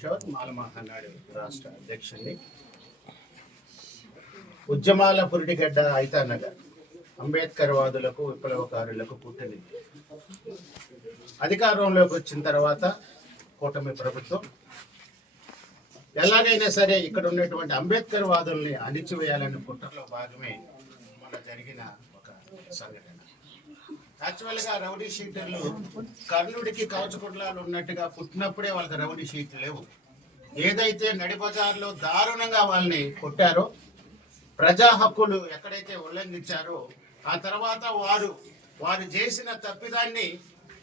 కిషోర్ మాలమహనాడు రాష్ట్ర అధ్యక్షుడిని ఉద్యమాల పురిటిగడ్డ ఐతానగర్ అంబేద్కర్ వాదులకు విప్లవకారులకు పుట్టింది అధికారంలోకి వచ్చిన తర్వాత కూటమి ప్రభుత్వం ఎలాగైనా సరే ఇక్కడ ఉన్నటువంటి అంబేద్కర్ వాదుల్ని అణిచివేయాలని కుట్రలో భాగమే మన జరిగిన ఒక సంఘటన. యాక్చువల్గా రౌడీ షీటర్లు కర్ణుడికి కవచకుట్లాలు ఉన్నట్టుగా పుట్టినప్పుడే వాళ్ళకి రౌడీ షీట్లు లేవు. ఏదైతే నడిబజార్లో దారుణంగా వాళ్ళని కొట్టారో ప్రజా హక్కులు ఎక్కడైతే ఉల్లంఘించారో ఆ తర్వాత వారు వారు చేసిన తప్పిదాన్ని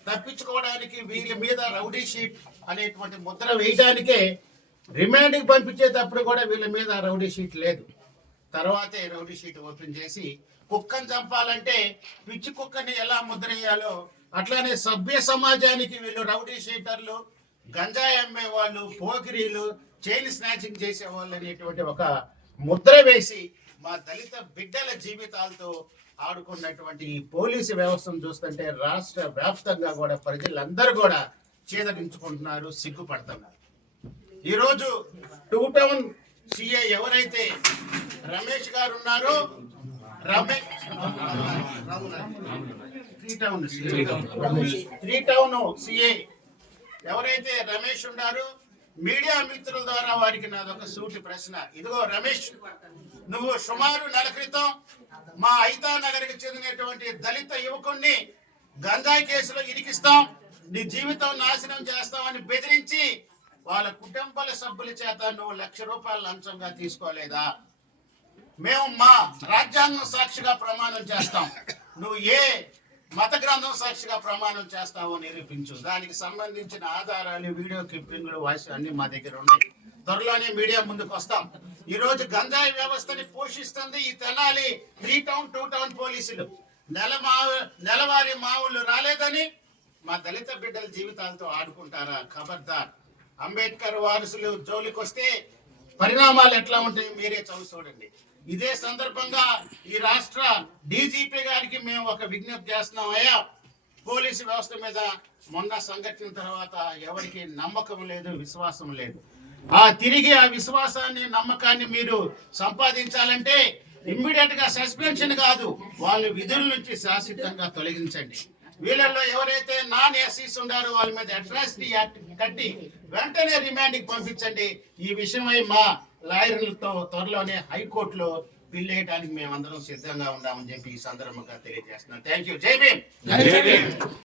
తప్పించుకోవడానికి వీళ్ళ మీద రౌడీ షీట్ అనేటువంటి ముద్ర వేయడానికే రిమాండ్కి పంపించేటప్పుడు కూడా వీళ్ళ మీద రౌడీ షీట్ లేదు. తర్వాతే రౌడీ షీట్ ఓపెన్ చేసి కుక్కను చంపాలంటే పిచ్చి కుక్కని ఎలా ముద్ర వేయాలో అట్లానే సభ్య సమాజానికి వీళ్ళు రౌడీ షీటర్లు గంజాయి అమ్మే వాళ్ళు పోకిరీలు చైన్ స్నాచింగ్ చేసే వాళ్ళు అనేటువంటి ఒక ముద్ర వేసి మా దళిత బిడ్డల జీవితాలతో ఆడుకున్నటువంటి ఈ పోలీసు వ్యవస్థను చూస్తుంటే రాష్ట్ర వ్యాప్తంగా కూడా ప్రజలందరూ కూడా చేదరించుకుంటున్నారు సిగ్గుపడుతున్నారు. ఈరోజు టూ టౌన్ సిఏ ఎవరైతే రమేష్ గారు ఉన్నారో. రమేష్ త్రీ టౌన్ సిఐ ఎవరైతే రమేష్ ఉన్నారో మీడియా మిత్రుల ద్వారా వారికి నాదొక సూటి ప్రశ్న. ఇదిగో రమేష్ నువ్వు సుమారు నెల క్రితం మా ఐతా నగర్కి చెందినటువంటి దళిత యువకుణ్ణి గంజాయి కేసులో ఇరికిస్తాం నీ జీవితం నాశనం చేస్తామని బెదిరించి వాళ్ళ కుటుంబాల సభ్యుల చేత నువ్వు లక్ష రూపాయల లంచంగా తీసుకోలేదా? మేము మా రాజ్యాంగం సాక్షిగా ప్రమాణం చేస్తాం. నువ్వు ఏ మత గ్రంథం సాక్షిగా ప్రమాణం చేస్తావో నిరూపించు. దానికి సంబంధించిన ఆధారాలు వీడియో క్లిప్పింగ్లు వాయిస్ అన్ని మా దగ్గర ఉన్నాయి. త్వరలోనే మీడియా ముందుకు వస్తాం. ఈ రోజు గంజాయి వ్యవస్థని పోషిస్తుంది ఈ Tenali three town two town పోలీసులు. నెల మా నెలవారి మావులు రాలేదని మా దళిత బిడ్డల జీవితాలతో ఆడుకుంటారా? ఖబర్దార్. అంబేద్కర్ వారసులు జోలికొస్తే పరిణామాలు ఎట్లా ఉంటాయి మీరే చదువు చూడండి. ఇదే సందర్భంగా ఈ రాష్ట్ర డీజీపీ గారికి మేము ఒక విజ్ఞప్తి చేస్తున్నాం అయ్యా పోలీసు వ్యవస్థ మీద మొన్న సంఘటన తర్వాత ఎవరికి నమ్మకం లేదు విశ్వాసం లేదు. ఆ తిరిగి ఆ విశ్వాసాన్ని నమ్మకాన్ని మీరు సంపాదించాలంటే ఇమ్మీడియట్గా సస్పెన్షన్ కాదు. వాళ్ళు విధుల నుంచి శాశ్వతంగా తొలగించండి. వీళ్ళల్లో ఎవరైతే నాన్ ఎస్సీస్ ఉన్నారో వాళ్ళ మీద అట్రాసిటీ యాక్ట్ కట్టి వెంటనే రిమాండ్కి పంపించండి. ఈ విషయమై మా లాయర్లతో త్వరలోనే హైకోర్టులో బిల్ వేయడానికి మేమందరం సిద్ధంగా ఉన్నామని చెప్పి ఈ సందర్భంగా తెలియజేస్తున్నాం. థ్యాంక్ యూ జై భీమ్.